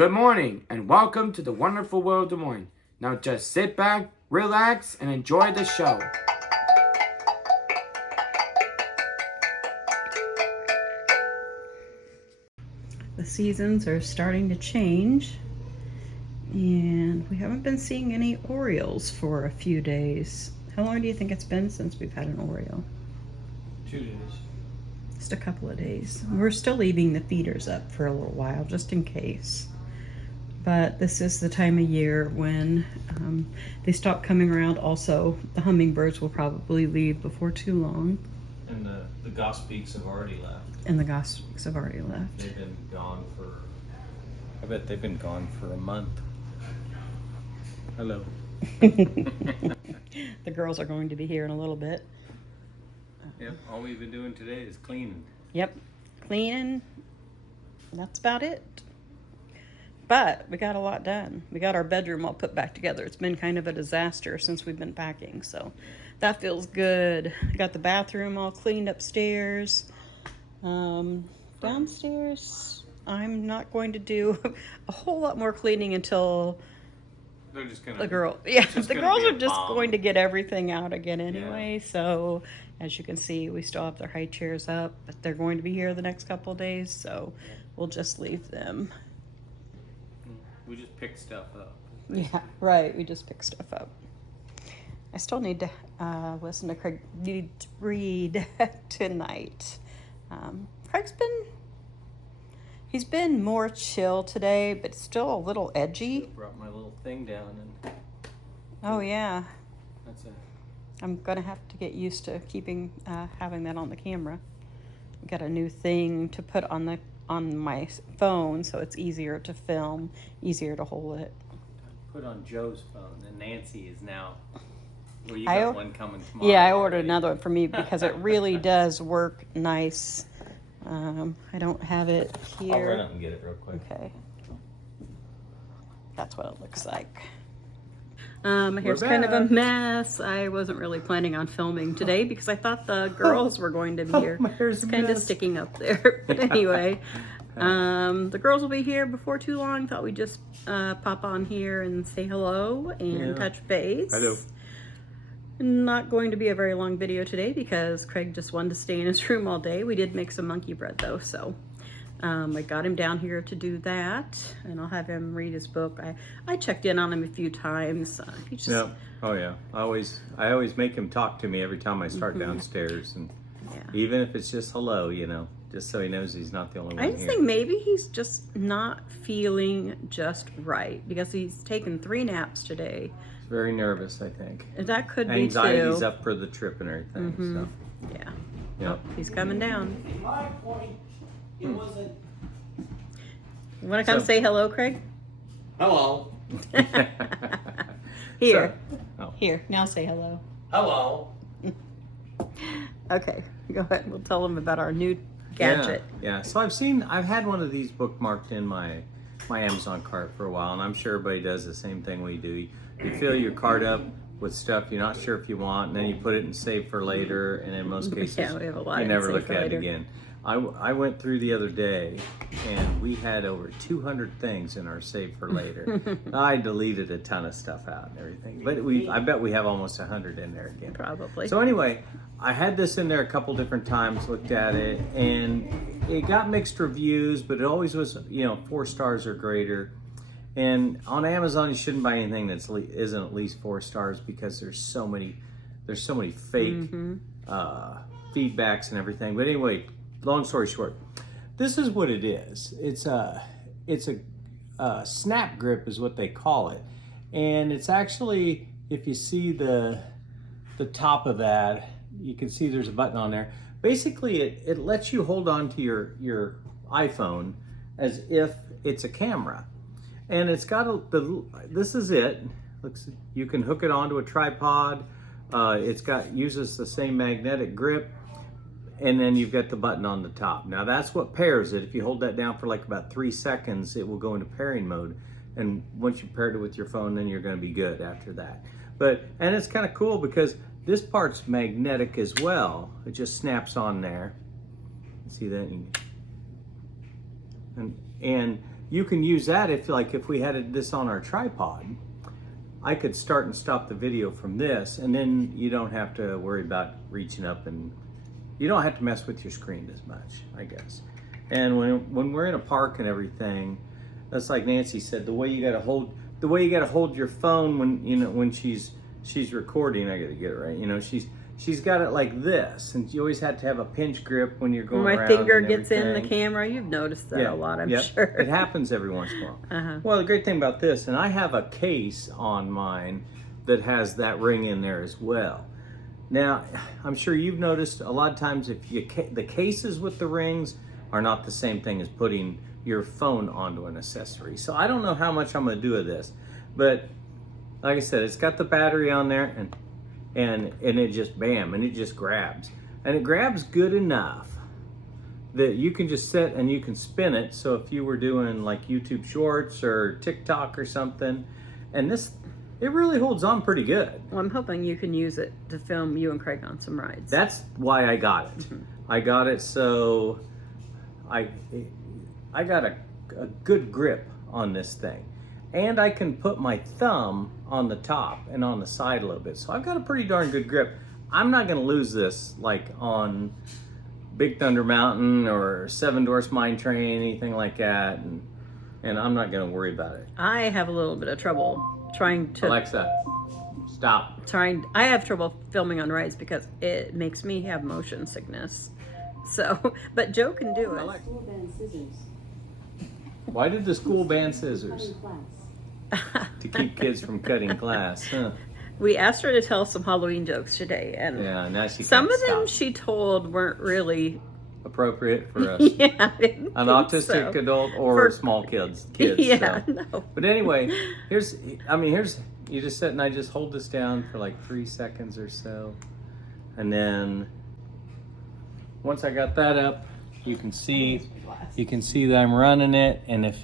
Good morning and welcome to the wonderful world of Des Moines. Now just sit back, relax, and enjoy the show. The seasons are starting to change, and we haven't been seeing any Orioles for a few days. How long do you think it's been since we've had an Oriole? 2 days. Just a couple of days. We're still leaving the feeders up for a little while, just in case. But this is the time of year when they stop coming around. Also, the hummingbirds will probably leave before too long. And the grosbeaks have already left. And the goshawks have already left. They've been gone for, I bet they've been gone for a month. Hello. The girls are going to be here in a little bit. Yep, all we've been doing today is cleaning. Yep, cleaning. That's about it. But we got a lot done. We got our bedroom all put back together. It's been kind of a disaster since we've been packing, so that feels good. Got the bathroom all cleaned upstairs. Downstairs, I'm not going to do a whole lot more cleaning until They're just gonna. the girls are just bomb. going to get everything out again anyway. Yeah. So as you can see, we still have their high chairs up, but they're going to be here the next couple of days, so we'll just leave them. We just pick stuff up. Yeah, right. We just pick stuff up. I still need to listen to Craig read tonight. He's been more chill today, but still a little edgy. Brought my little thing down and. Oh yeah. That's it. I'm gonna have to get used to having that on the camera. Got a new thing to put on my phone, so it's easier to film, easier to hold it. Put on Joe's phone, and Nancy is now. Well, you got one coming tomorrow. Yeah, I ordered another one for me because it really does work nice. I don't have it here. I'll run up and get it real quick. Okay. That's what it looks like. My hair's kind of a mess. I wasn't really planning on filming today because I thought the girls were going to be here. My hair's kind of sticking up there. But anyway, the girls will be here before too long. Thought we'd just pop on here and say hello and touch base. Hello. Not going to be a very long video today because Craig just wanted to stay in his room all day. We did make some monkey bread though, so I got him down here to do that, and I'll have him read his book. I checked in on him a few times. He's just, Oh yeah. I always make him talk to me every time I start downstairs, and even if it's just hello, just so he knows he's not the only one I just think maybe he's just not feeling just right because he's taken 3 naps today. Very nervous, I think. That could be too. Anxiety's up for the trip and everything. So. Yeah. Yep. He's coming down. My point, it wasn't. You want to come say hello, Craig? Hello. Here. Oh. Here. Now say hello. Hello. Okay. Go ahead. We'll tell them about our new gadget. Yeah. So I've had one of these bookmarked in my Amazon cart for a while, and I'm sure everybody does the same thing we do. You fill your cart up with stuff you're not sure if you want, and then you put it in save for later, and in most cases, we have a lot you in never save look for at later. it again. I went through the other day, and we had over 200 things in our save for later. I deleted a ton of stuff out and everything, but I bet we have almost 100 in there again. Probably. So anyway, I had this in there a couple different times, looked at it, and it got mixed reviews, but it always was, 4 stars or greater. And on Amazon, you shouldn't buy anything that isn't at least 4 stars because there's so many fake feedbacks and everything. But anyway, long story short, this is what it is. It's a snap grip is what they call it, and it's actually, if you see the top of that, you can see there's a button on there. Basically, it lets you hold on to your iPhone as if it's a camera. And it's got this is it. You can hook it onto a tripod. Uses the same magnetic grip, and then you've got the button on the top. Now that's what pairs it. If you hold that down for like about 3 seconds, it will go into pairing mode. And once you paired it with your phone, then you're going to be good after that. And it's kind of cool because this part's magnetic as well. It just snaps on there. See that? And you can use that if we had this on our tripod. I could start and stop the video from this, and then you don't have to worry about reaching up, and you don't have to mess with your screen as much, I guess. And when we're in a park and everything, that's like Nancy said, the way you got to hold your phone when she's recording. I got to get it right. She's got it like this, and you always have to have a pinch grip when you're going around. My finger gets in the camera. You've noticed that a lot, I'm sure. It happens every once in a while. Well, the great thing about this, and I have a case on mine that has that ring in there as well. Now, I'm sure you've noticed a lot of times the cases with the rings are not the same thing as putting your phone onto an accessory. So I don't know how much I'm going to do of this, but like I said, it's got the battery on there, and it just bam, and it just grabs, and it grabs good enough that you can just sit and you can spin it. So if you were doing like YouTube Shorts or TikTok or something, and it really holds on pretty good. Well, I'm hoping you can use it to film you and Craig on some rides. That's why I got it. I got it so I got a good grip on this thing. And I can put my thumb on the top and on the side a little bit. So I've got a pretty darn good grip. I'm not gonna lose this like on Big Thunder Mountain or Seven Dwarfs Mine Train, anything like that. And I'm not gonna worry about it. I have a little bit of trouble trying to... Alexa, stop. I have trouble filming on rides because it makes me have motion sickness. So, but Joe can do it. School band scissors. Why did the school ban scissors? Cutting class. To keep kids from cutting class, huh? We asked her to tell some Halloween jokes today, and Yeah, now she some can't of them stop. she told weren't really Appropriate for us. yeah, I didn't An think autistic so. adult or For- small kids. Yeah, So. no. But anyway, here's you just sit and I just hold this down for like 3 seconds or so, and then once I got that up, you can see that I'm running it, and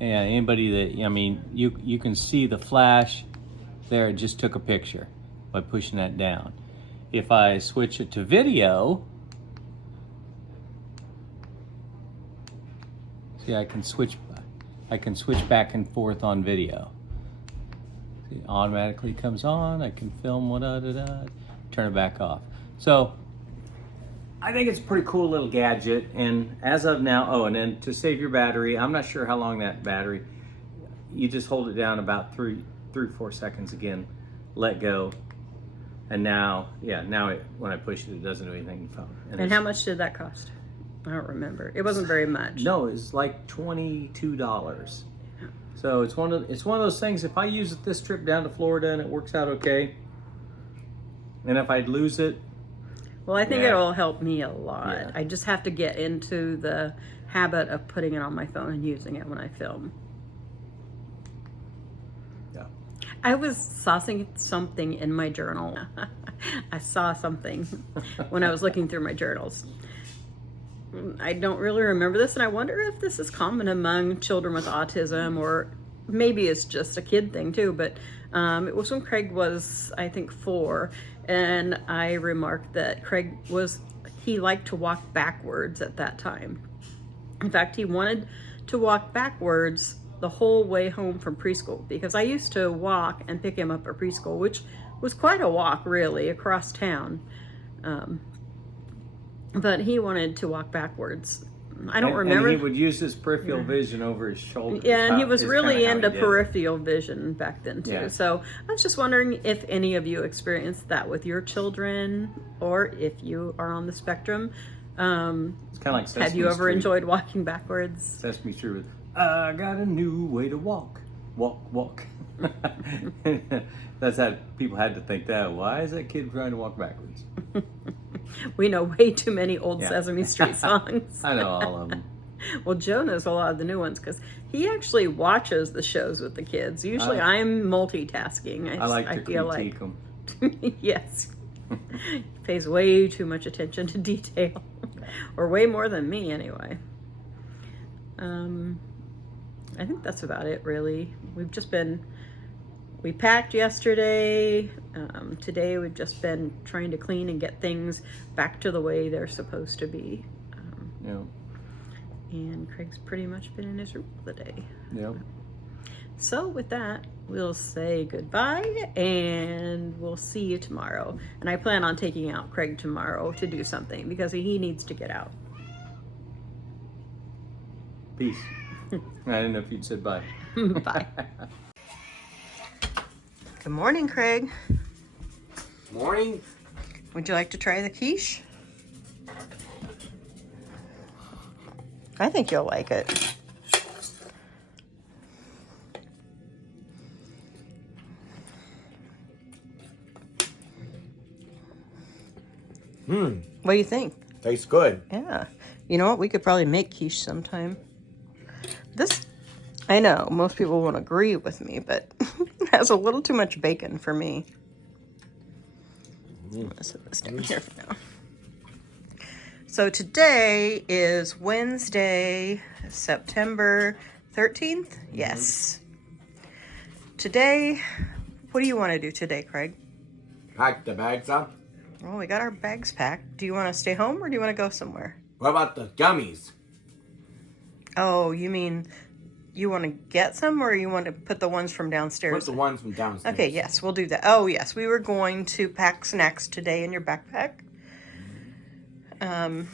anybody that you can see the flash there. It just took a picture by pushing that down. If I switch it to video, see, I can switch back and forth on video. See, it automatically comes on. I can film turn it back off. So I think it's a pretty cool little gadget. And as of now, and then to save your battery, I'm not sure how long that battery. You just hold it down about 3 or 4 seconds again, let go. And now when I push it, it doesn't do anything to the phone. And how much did that cost? I don't remember. It wasn't very much. No, it's like $22. So it's one of those things. If I use it this trip down to Florida and it works out okay, and if I'd lose it, Well, I think Yeah. it'll help me a lot. Yeah. I just have to get into the habit of putting it on my phone and using it when I film. yeah. I was saucing something in my journal. I saw something when I was looking through my journals. I don't really remember this, and I wonder if this is common among children with autism, or maybe it's just a kid thing too, but it was when Craig was, I think, 4, and I remarked that he liked to walk backwards at that time. In fact, he wanted to walk backwards the whole way home from preschool, because I used to walk and pick him up at preschool, which was quite a walk, really, across town. But he wanted to walk backwards. I don't remember. And he would use his peripheral vision over his shoulder. Yeah, and he was Is really kinda how he into did it. peripheral vision back then too. Yeah. So I was just wondering if any of you experienced that with your children, or if you are on the spectrum. It's kind of like Sesame Have you ever Street. enjoyed walking backwards? Sesame Street with, I got a new way to walk. Walk. That's how people had to think that. Why is that kid trying to walk backwards? We know way too many old Yeah. Sesame Street songs. I know all of them. Well, Joe knows a lot of the new ones because he actually watches the shows with the kids. Usually I'm multitasking. I like to feel critique them. Yes. Pays way too much attention to detail. Or way more than me, anyway. I think that's about it, really. We packed yesterday. Today we've just been trying to clean and get things back to the way they're supposed to be. Yeah. And Craig's pretty much been in his room all the day. Yep. So with that, we'll say goodbye and we'll see you tomorrow. And I plan on taking out Craig tomorrow to do something because he needs to get out. Peace. I didn't know if you'd said bye. Bye. Good morning, Craig. Morning. Would you like to try the quiche? I think you'll like it. What do you think? Tastes good. Yeah. You know what? We could probably make quiche sometime. This, I know, most people won't agree with me, but it has a little too much bacon for me. I'm going to set this down here for now. So today is Wednesday, September 13th? Yes. Today, what do you want to do today, Craig? Pack the bags up. Well, we got our bags packed. Do you want to stay home or do you want to go somewhere? What about the gummies? Oh, you mean you want to get some or you want to put the ones from downstairs? What's the ones from downstairs? Okay, yes, we'll do that. Oh, yes, we were going to pack snacks today in your backpack. I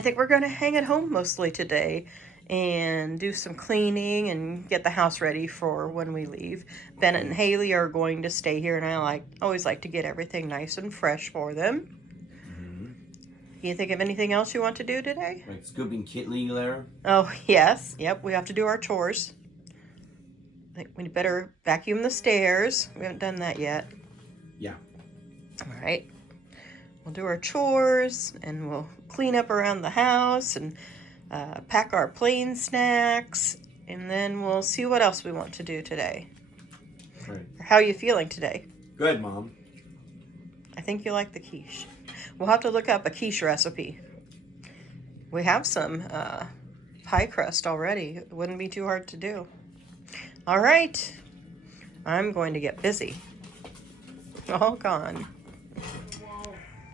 think we're going to hang at home mostly today and do some cleaning and get the house ready for when we leave. Bennett and Haley are going to stay here, and I always like to get everything nice and fresh for them. You think of anything else you want to do today? Like scooping Kitley there. Oh, yes. Yep, we have to do our chores. I think we better vacuum the stairs. We haven't done that yet. Yeah. All right. We'll do our chores, and we'll clean up around the house and pack our plain snacks, and then we'll see what else we want to do today. Right. How are you feeling today? Good, Mom. I think you like the quiche. We'll have to look up a quiche recipe. We have some pie crust already. It wouldn't be too hard to do. All right. I'm going to get busy. All gone.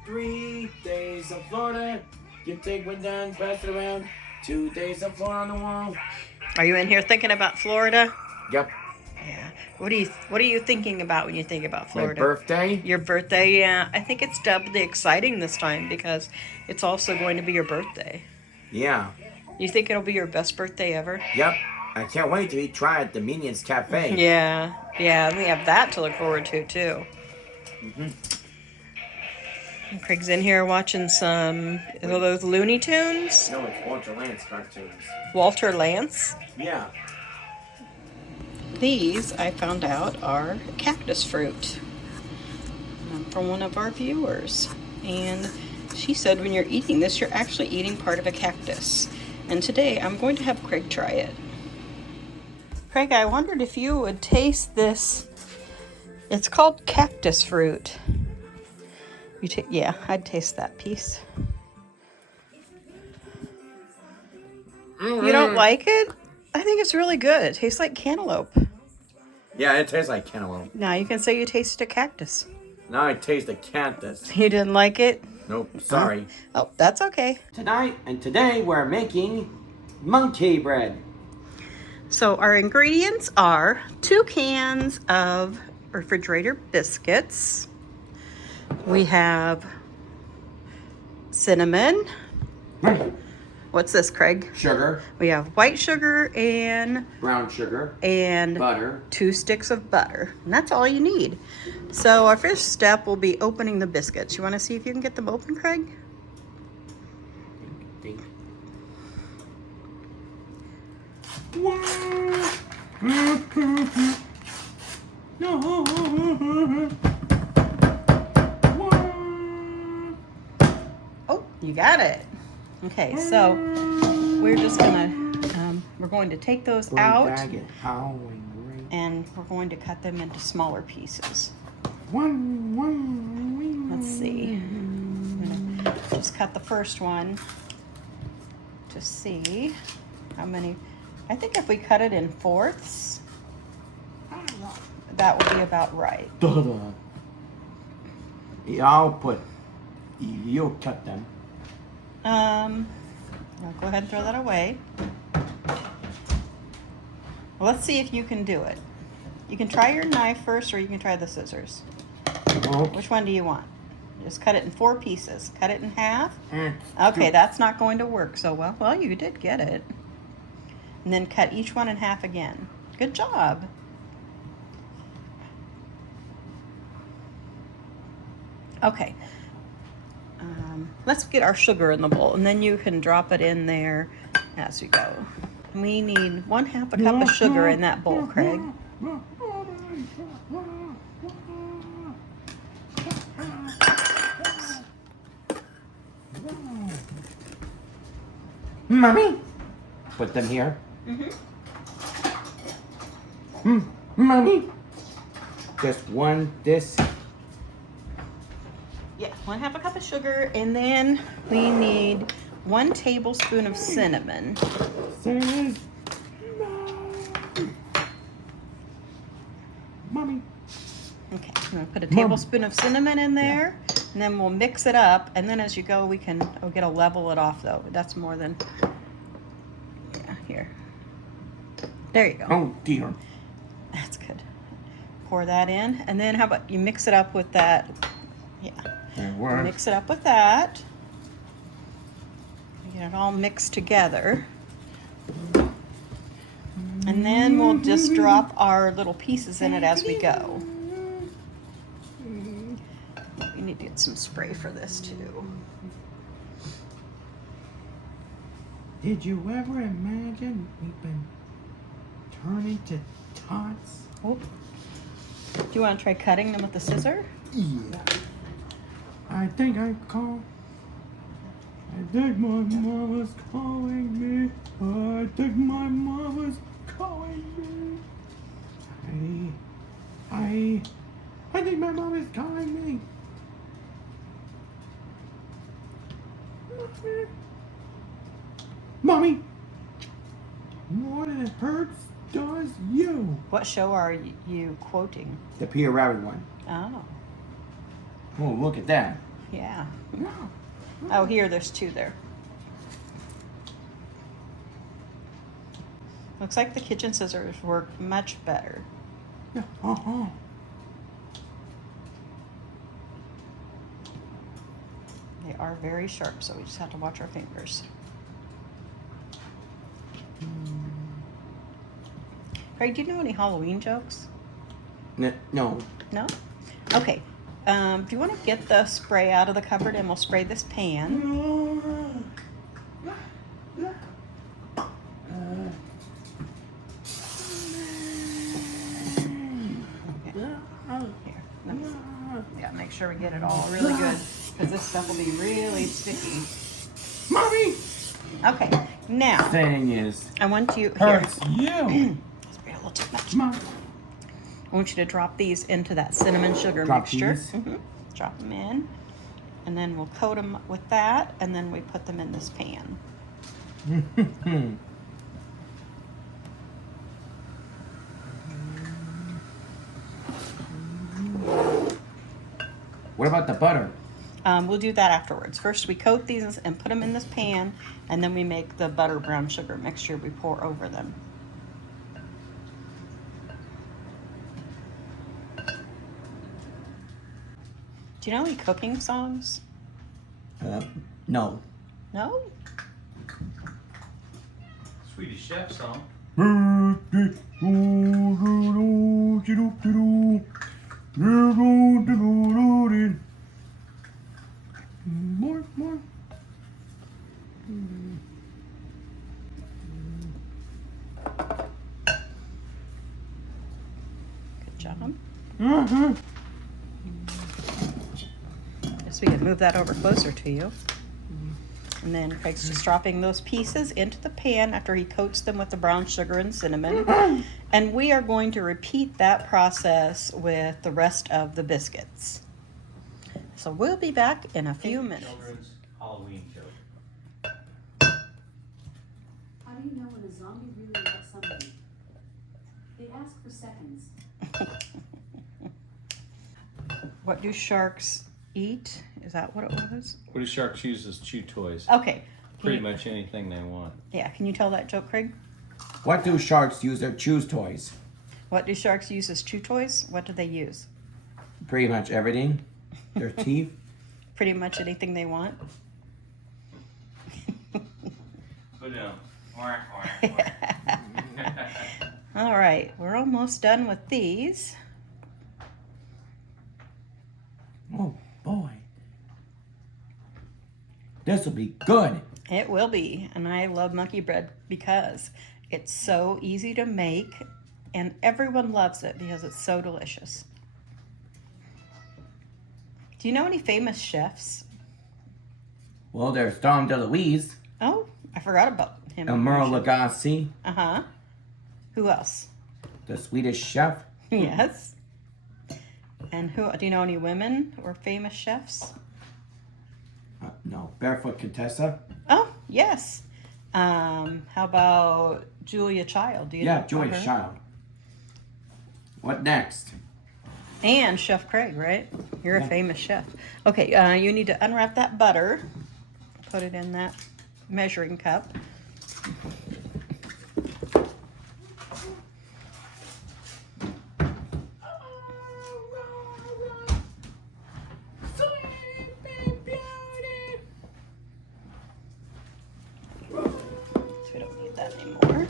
3 days of Florida. You take one down, pass it around. 2 days of Florida on the wall. Are you in here thinking about Florida? Yep. Yeah. What are you thinking about when you think about Florida? My birthday. Your birthday, yeah. I think it's doubly exciting this time because it's also going to be your birthday. Yeah. You think it'll be your best birthday ever? Yep. I can't wait to eat try at the Minions Cafe. Yeah. Yeah, and we have that to look forward to, too. And Craig's in here watching some of those Looney Tunes. No, it's Walter Lance cartoons. Walter Lance. Yeah. These, I found out, are cactus fruit from one of our viewers. And she said when you're eating this, you're actually eating part of a cactus. And today, I'm going to have Craig try it. Craig, I wondered if you would taste this. It's called cactus fruit. Yeah, I'd taste that piece. You don't like it? I think it's really good. It tastes like cantaloupe. Yeah, it tastes like cantaloupe. Now you can say you tasted a cactus. Now I taste the cactus. You didn't like it? Nope, sorry. Oh, that's okay. Tonight and today we're making monkey bread. So our ingredients are 2 cans of refrigerator biscuits. We have cinnamon. What's this, Craig? Sugar, We have white sugar and brown sugar, 2 butter. sticks of butter. And that's all you need. So our first step will be opening the biscuits. You want to see if you can get them open, Craig? Oh, you got it. Okay, so we're just we're going to take those out and we're going to cut them into smaller pieces. Let's see. I'm gonna just cut the first one to see how many. I think if we cut it in fourths, that would be about right. Yeah, you'll cut them. Now go ahead and throw that away. Well, let's see if you can do it. You can try your knife first, or you can try the scissors. Which one do you want? Just cut it in 4 pieces. Cut it in half. Okay, that's not going to work so well. Well, you did get it. And then cut each one in half again. Good job. Okay. Let's get our sugar in the bowl, and then you can drop it in there as we go. We need 1/2 a cup of sugar in that bowl, Craig. Mommy, put them here. Mommy, just one this. Yeah, 1/2 a cup of sugar, and then we need 1 tablespoon of cinnamon. Cinnamon. Mommy. Okay, I'm gonna put a tablespoon of cinnamon in there, and then we'll mix it up. And then as you go, we can get a level it off though. That's more than. Yeah, here. There you go. Oh dear. That's good. Pour that in, and then how about you mix it up with that? Yeah. Mix it up with that. Get it all mixed together. And then we'll just drop our little pieces in it as we go. We need to get some spray for this too. Did you ever imagine we've been turning to tots? Oh. Do you want to try cutting them with the scissor? Yeah. I think my mama's calling me. I think my mama's calling me. I think my mom is calling me. Mommy, what on earth does you? What show are you quoting? The Peter Rabbit one. Oh, Oh, look at that. yeah. Oh, here, there's 2 there. Looks like the kitchen scissors work much better. Yeah. They are very sharp, so we just have to watch our fingers. Craig, do you know any Halloween jokes? No. No? Okay. Do you want to get the spray out of the cupboard and we'll spray this pan? Here, yeah, make sure we get it all really good, because this stuff will be really sticky. Mommy! Okay, now Thing is, I want you here. hurts you. Spray a little too much. Mom. I want you to drop these into that cinnamon sugar Drop mixture. these? Drop them in, and then we'll coat them with that, and then we put them in this pan. What about the butter? We'll do that afterwards. First, we coat these and put them in this pan, and then we make the butter brown sugar mixture we pour over them. Do you know any cooking songs? No. No? Swedish Chef song. More. Good job. Uh-huh. Guess we can move that over closer to you. And then Craig's just dropping those pieces into the pan after he coats them with the brown sugar and cinnamon. And we are going to repeat that process with the rest of the biscuits. So we'll be back in a few minutes. Children's Halloween joke. How do you know when a zombie really likes somebody? They ask for seconds. What do sharks eat? Is that what it was? What do sharks use as chew toys? Okay. pretty much anything they want. Yeah, can you tell that joke, Craig? What do sharks use their chew toys? What do sharks use as chew toys? What do they use? Pretty much everything. Their teeth. Pretty much anything they want. All right, we're almost done with these. Oh boy. This will be good. It will be, and I love monkey bread because it's so easy to make and everyone loves it because it's so delicious. Do you know any famous chefs? Well, there's Dom DeLuise, Oh, I forgot about him. Emeril Lagasse, Uh-huh. Who else? the Swedish chef. Yes. And who, do you know any women or famous chefs? No, Barefoot Contessa. Oh, yes. How about Julia Child? Do you know Yeah, Julia her? Child. What next? And Chef Craig, right? You're a Yeah. famous chef. Okay, you need to unwrap that butter. Put it in that measuring cup. So we don't need that anymore.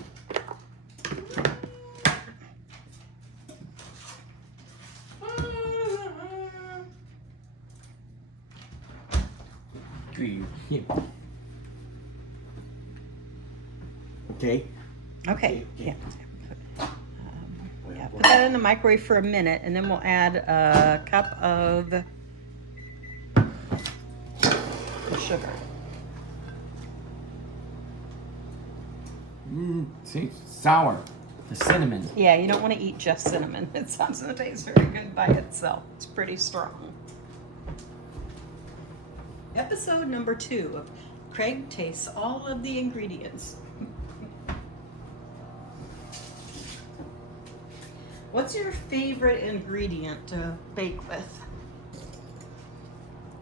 Okay. Okay, yeah. Yeah, put that in the microwave for a minute, and then we'll add a cup of the sugar. See, sour. The cinnamon. Yeah, you don't want to eat just cinnamon. It doesn't taste very good by itself. It's pretty strong. Episode number 2 of Craig Tastes All of the Ingredients. What's your favorite ingredient to bake with?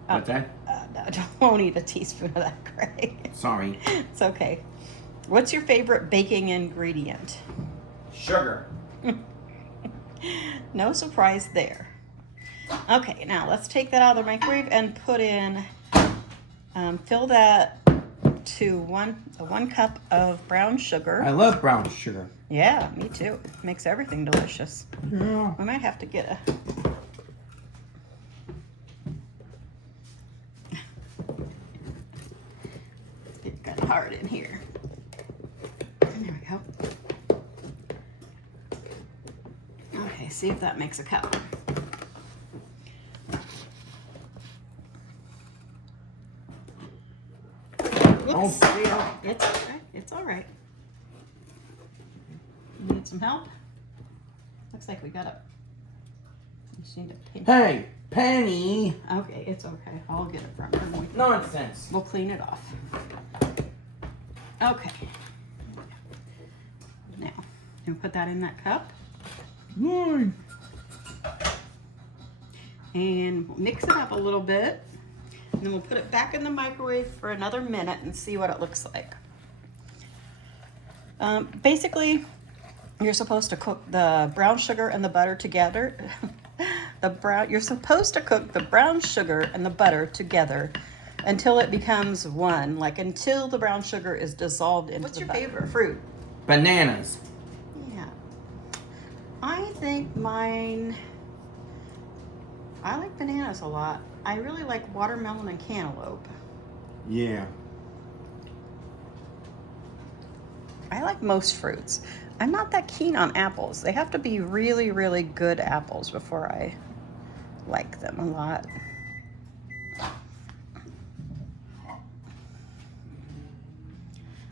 What's that? No, won't eat a teaspoon of that, Craig. Sorry. It's okay. What's your favorite baking ingredient? Sugar. No surprise there. Okay, now let's take that out of the microwave and put in, fill that to one cup of brown sugar. I love brown sugar. Yeah, me too. Makes everything delicious. Yeah. We might have to get a... It's kind of hard in here. There we go. Okay, see if that makes a cup. Oops. Oh. It's all right. It's all right. You need some help? Looks like we got a... You just need a pinch. Hey, Penny. Okay, it's okay. I'll get it from her. Nonsense. We'll clean it off. Okay. Now, you put that in that cup. Why? And we'll mix it up a little bit. And then we'll put it back in the microwave for another minute and see what it looks like. Basically, you're supposed to cook the brown sugar and the butter together. You're supposed to cook the brown sugar and the butter together until it becomes one, like until the brown sugar is dissolved into the butter. What's your favorite fruit? Bananas. Yeah. I think mine... I like bananas a lot. I really like watermelon and cantaloupe. Yeah. I like most fruits. I'm not that keen on apples. They have to be really, really good apples before I like them a lot.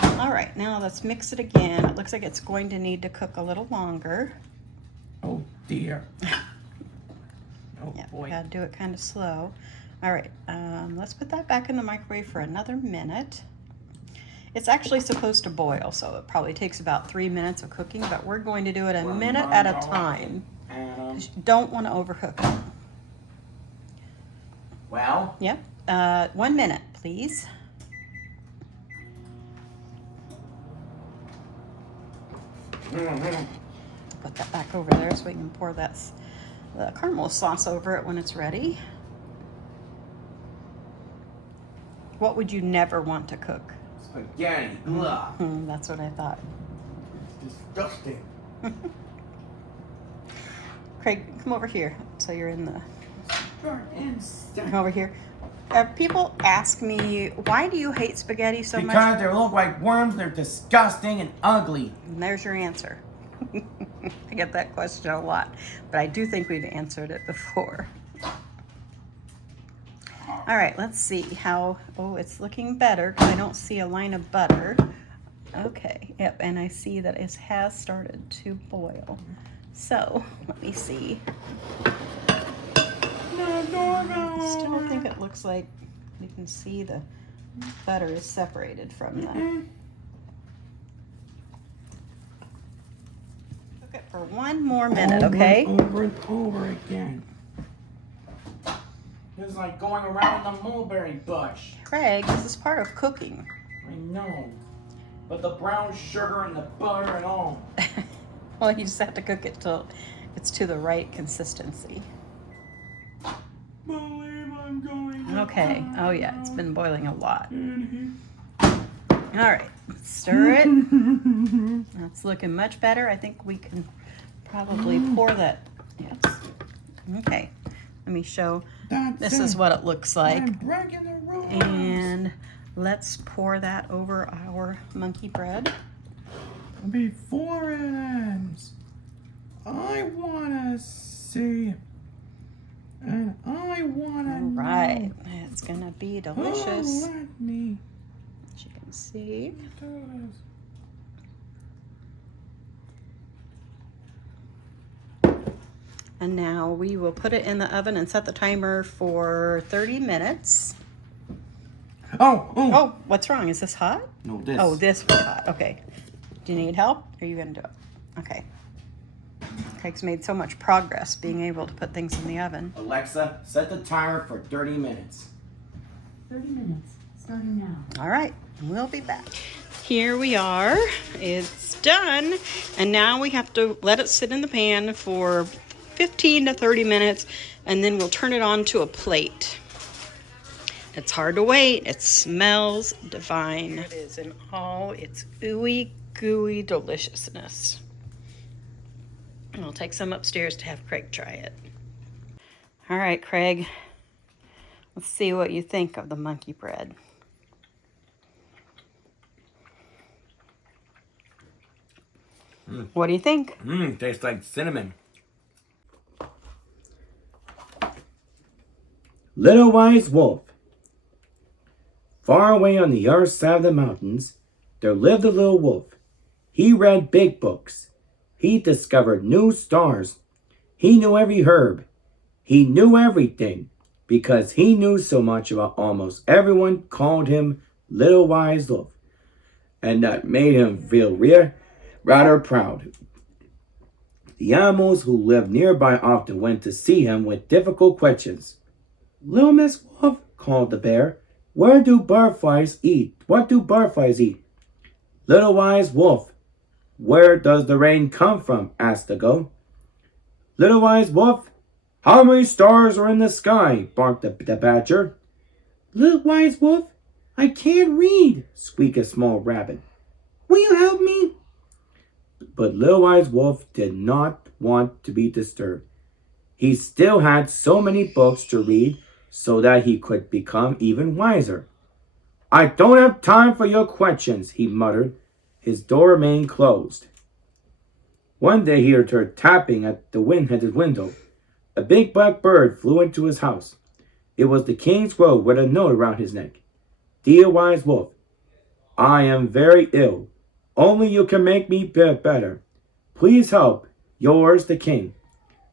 All right, now let's mix it again. It looks like it's going to need to cook a little longer. Oh dear. Oh Yeah, we boy. gotta do it kind of slow. All right, let's put that back in the microwave for another minute. It's actually supposed to boil, so it probably takes about 3 minutes of cooking, but we're going to do it a minute at a time. You don't want to overcook it. Well, Yep, 1 minute, please. Put that back over there so we can pour the caramel sauce over it when it's ready. What would you never want to cook? Spaghetti. Ugh. That's what I thought. Disgusting. Craig, come over here. So you're in the... Instant. Come over here. People ask me, why do you hate spaghetti so much? Because they look like worms, they're disgusting and ugly. And there's your answer. I get that question a lot, but I do think we've answered it before. All right, let's see how, oh, it's looking better because I don't see a line of butter. Okay, yep, and I see that it has started to boil. So, let me see. I still think it looks like you can see the butter is separated from that. Cook it for 1 more minute, okay? Over and over again. It's like going around the mulberry bush. Craig, this is part of cooking. I know. But the brown sugar and the butter and all. Well, you just have to cook it till it's to the right consistency. Okay. Oh yeah, it's been boiling a lot. All right, stir it. That's looking much better. I think we can probably pour that. Yes. Okay. Let me show. This is what it looks like. I'm breaking the rules. And let's pour that over our monkey bread. Before it ends, I wanna see, and I wanna All right, it's gonna be delicious. Let me As you can see. do this. And now we will put it in the oven and set the timer for 30 minutes. Oh, what's wrong? Is this hot? No, this. Oh, this was hot. Okay. Do you need help? Or are you going to do it? Okay. Craig's made so much progress being able to put things in the oven. Alexa, set the timer for 30 minutes. 30 minutes, starting now. All right, we'll be back. Here we are. It's done. And now we have to let it sit in the pan for 15 to 30 minutes, and then we'll turn it onto a plate. It's hard to wait. It smells divine. It is in all its ooey gooey deliciousness. And I'll take some upstairs to have Craig try it. All right, Craig. Let's see what you think of the monkey bread. What do you think? Tastes like cinnamon. Little Wise Wolf. Far away on the other side of the mountains, there lived a little wolf. He read big books. He discovered new stars. He knew every herb. He knew everything. Because he knew so much about almost everyone called him Little Wise Wolf. And that made him feel rather proud. The animals who lived nearby often went to see him with difficult questions. Little Miss Wolf, called the bear, where do butterflies eat? What do butterflies eat? Little Wise Wolf, where does the rain come from? Asked the goat. Little Wise Wolf, how many stars are in the sky? Barked the badger. Little Wise Wolf, I can't read, squeaked a small rabbit. Will you help me? But Little Wise Wolf did not want to be disturbed. He still had so many books to read so that he could become even wiser. I don't have time for your questions, he muttered. His door remained closed. One day he heard tapping at his window. A big black bird flew into his house. It was the king's robe with a note around his neck. Dear Wise Wolf, I am very ill. Only you can make me better. Please help. Yours, the king.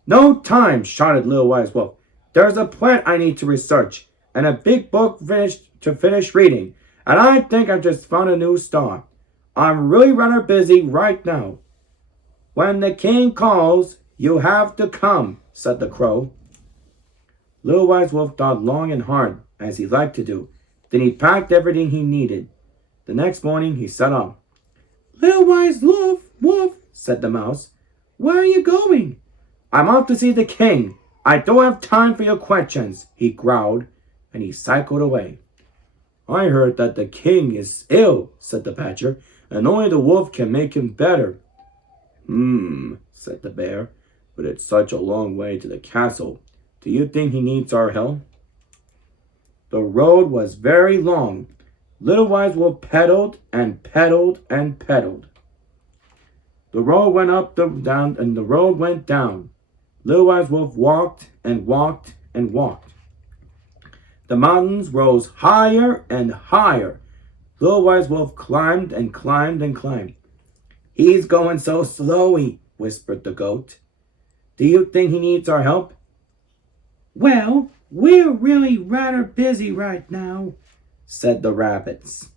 No time, shouted Little Wise Wolf. There's a plant I need to research, and a big book to finish reading, and I think I just found a new star. I'm really rather busy right now. When the king calls, you have to come, said the crow. Little Wise Wolf thought long and hard, as he liked to do. Then he packed everything he needed. The next morning he set off. Little Wise Wolf, said the mouse. Where are you going? I'm off to see the king. I don't have time for your questions, he growled, and he cycled away. I heard that the king is ill, said the badger, and only the wolf can make him better. Said the bear, but it's such a long way to the castle. Do you think he needs our help? The road was very long. Little Wise Wolf pedaled and pedaled and pedaled. The road went up, down, and the road went down. Little Wise Wolf walked and walked and walked. The mountains rose higher and higher. Little Wise Wolf climbed and climbed and climbed. He's going so slowly, whispered the goat. Do you think he needs our help? Well, we're really rather busy right now, said the rabbits.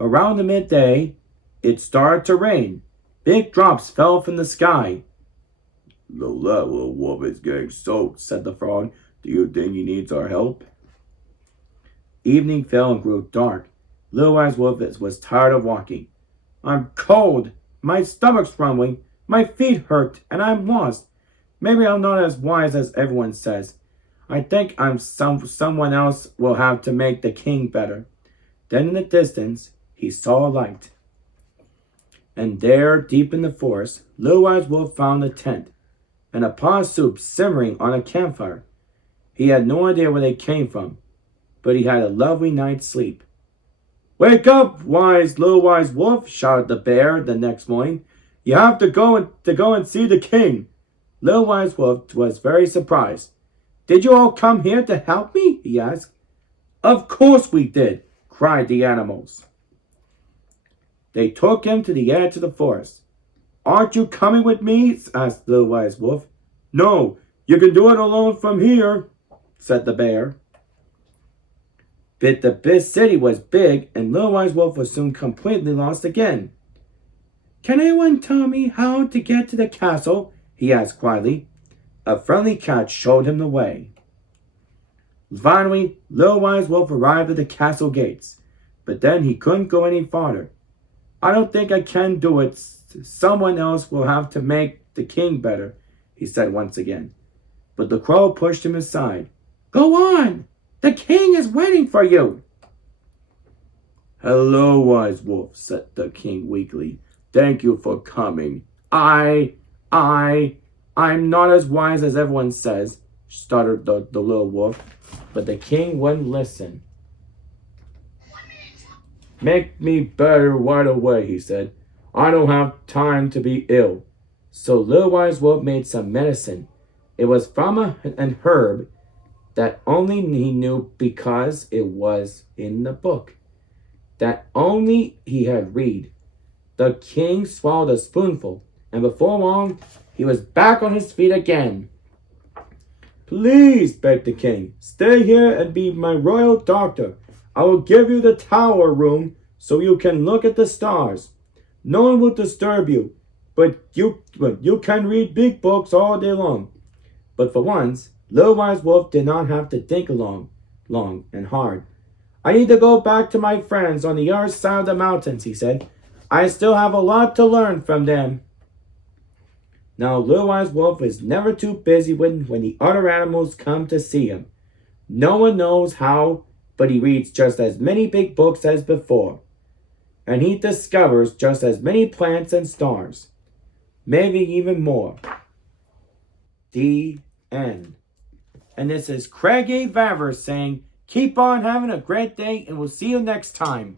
Around the midday, it started to rain. Big drops fell from the sky. The little wolf is getting soaked, said the frog. Do you think he needs our help? Evening fell and grew dark. Little Wise Wolf was tired of walking. I'm cold. My stomach's rumbling. My feet hurt, and I'm lost. Maybe I'm not as wise as everyone says. I think someone else will have to make the king better. Then in the distance, he saw a light. And there, deep in the forest, Little Wise Wolf found a tent and a pot of soup simmering on a campfire. He had no idea where they came from, but he had a lovely night's sleep. Wake up, Little Wise Wolf, shouted the bear the next morning. You have to go and see the king. Little Wise Wolf was very surprised. Did you all come here to help me? He asked. Of course we did, cried the animals. They took him to the edge of the forest. Aren't you coming with me? Asked Little Wise Wolf. No, you can do it alone from here, said the bear. But the city was big, and Little Wise Wolf was soon completely lost again. Can anyone tell me how to get to the castle? He asked quietly. A friendly cat showed him the way. Finally, Little Wise Wolf arrived at the castle gates, but then he couldn't go any farther. I don't think I can do it. Someone else will have to make the king better, he said once again. But the crow pushed him aside. Go on! The king is waiting for you! Hello, Wise Wolf, said the king weakly. Thank you for coming. I'm not as wise as everyone says, stuttered the little wolf, but the king wouldn't listen. Make me better right away, he said. I don't have time to be ill. So Little Wise Wolf made some medicine. It was from an herb that only he knew because it was in the book. That only he had read. The king swallowed a spoonful, and before long, he was back on his feet again. Please, begged the king, stay here and be my royal doctor. I will give you the tower room so you can look at the stars. No one will disturb you, but you can read big books all day long. But for once, Little Wise Wolf did not have to think long and hard. I need to go back to my friends on the other side of the mountains, he said. I still have a lot to learn from them. Now, Little Wise Wolf is never too busy when the other animals come to see him. No one knows how, but he reads just as many big books as before. And he discovers just as many plants and stars. Maybe even more. The end. And this is Craig A. Vaver saying, keep on having a great day, and we'll see you next time.